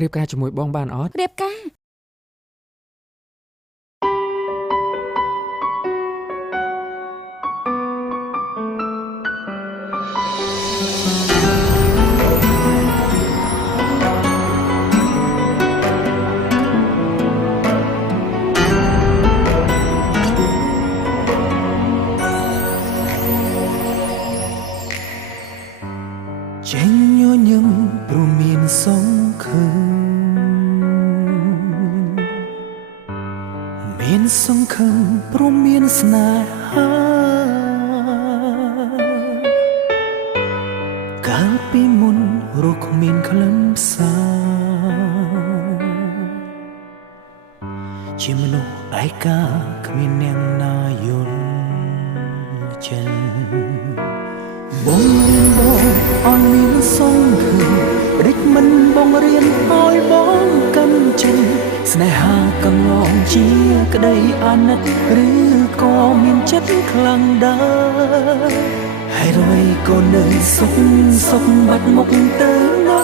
រៀបការជាមួយបងបានអត់រៀបការចេញញញឹមព្រមមានសង្ឃឹមមានសង្ឃឹមព្រមមានស្នេហាកាលពីមុនរកគ្មានខ្លឹមសារជាមនុស្សឯកាគ្មានអ្នកណាយល់ចិនបងរៀនបងអន់មានសង្ឃឹមរិចមិនបងរៀនឲ្យបងកាន់ចិត្តស្នេហាកន្លងជាក្តីអាណិតឬក៏មានចិត្តខ្លាំងដែរហើយរយក៏នៅសុខបាត់មុខទៅណា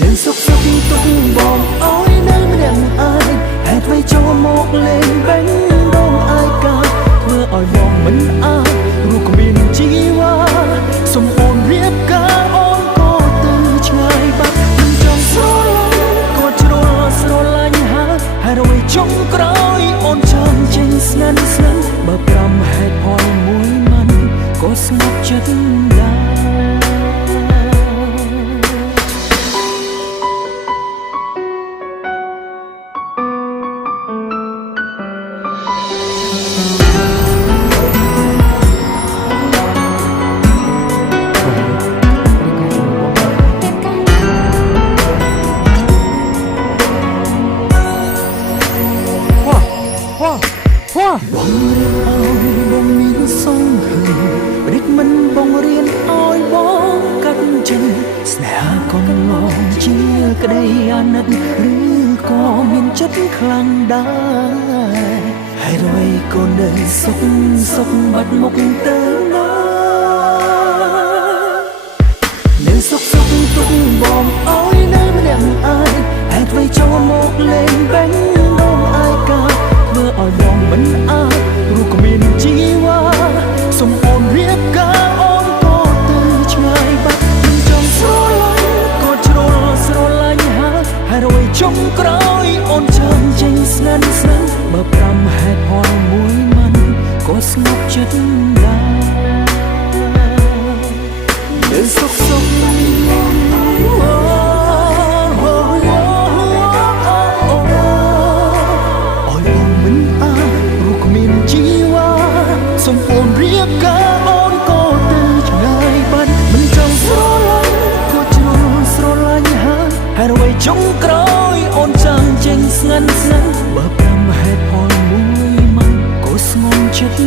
នៅសុខទុកបងឲ្យនៅម្នាក់ឯងហេតុអ្វីចូលមកលេងបេះដូងអាយកាធ្វើឲ្យបងមិនអាចរូបគ្មានជីវ៉ាសុំអូនរៀបការអូនក៏ទៅឆ្ងាយបាត់មិនចង់ស្រឡាញ់ក៏ជ្រុលស្រឡាញ់ហើយរយចុងក្រោយអូនចង់ចេញស្ងាត់បើប្រាំហេតុផលមួយមិនក៏ស្ងប់ចិត្តដែរបងរៀនឲ្យបងមានសង្ឃឹមរិចមិនបងរៀនឲ្យបងកាត់ចិត្តស្នេហាកន្លងជាក្តីអាណិតឬក៏មានចិត្តខ្លាំងដែរហើយរយក៏នៅសុខបាត់មុខទៅណានៅសុខទុកបងឲ្យនៅម្នាក់ឯងហេតុអ្វីចូលមកលេងបេះដូងអាយកាធ្វើឲ្យបងមិនអាចរូបគ្មានជីវ៉ាសុំអូនរៀបការអូនក៏ទៅឆ្ងាយបាត់មិនចង់ស្រឡាញ់ក៏ជ្រុលស្រឡាញ់ហើយរយចុងក្រោយអូនចង់ចេញស្ងាត់បើប្រាំហេតុផលមួយមិនក៏ស្ងប់ចិត្តដែរនៅសុខសុំអូនរៀបការអូនក៏ទៅឆ្ងាយបាត់មិនចង់ស្រឡាញ់ក៏ជ្រុលស្រឡាញ់ហើយរយចុងក្រោយអូនចង់ចេញស្ងាត់បើប្រាំហេតុផលមួយមិនក៏ស្ងប់ចិត្ត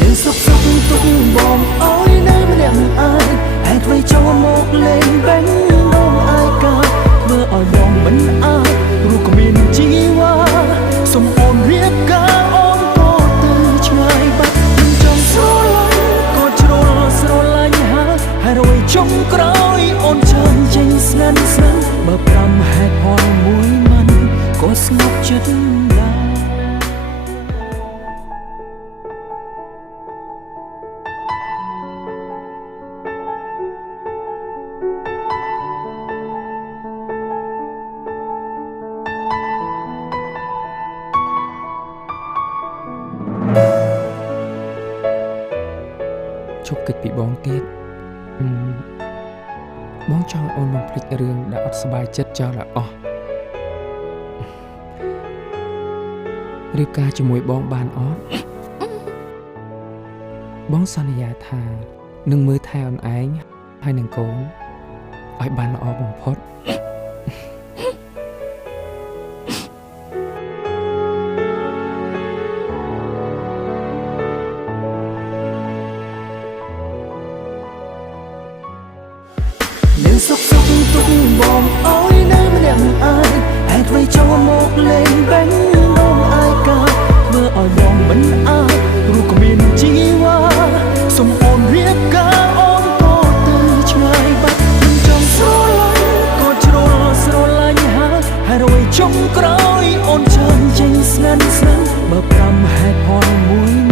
នៅសុខទុកបងឲ្យនៅម្នាក់ឯងហេតុអ្វីចូលមកលេងបេះដូងអាយកាធ្វើឲ្យបងមិនអាចរូបគ្មានជីវ៉ាសុំអូនរៀបការអូនក៏ទៅឆ្ងាយបាត់មិនចង់ស្រឡាញ់ក៏ជ្រុលស្រឡាញ់ហើយរយចុងក្រោយអូនចង់ចេញស្ងាត់បើប្រាំហេតុផលមួយមិនក៏ស្ងប់ចិត្តដែរជប់គិតពីបងទៀតបងចង់អូនបំភ្លេចរឿងដែលអត់សប្បាយចិត្តចោលឲ្យអស់រៀបការជាមួយបងបានអត់បងសន្យាថានឹងមើលថែអូនឯងហើយនឹងកូនឲ្យបានល្អបំផុតនៅសុខទុកបងឲ្យនៅម្នាក់ឯងហេតុអ្វីចូលមកលេងបេះដូងអាយកាធ្វើឲ្យបងមិនអាចរូបគ្មានជីវ៉ា ក្រោយអូនច្រើនចេញស្ងាត់ស្ងាត់បើ5ហេតុផលមួយ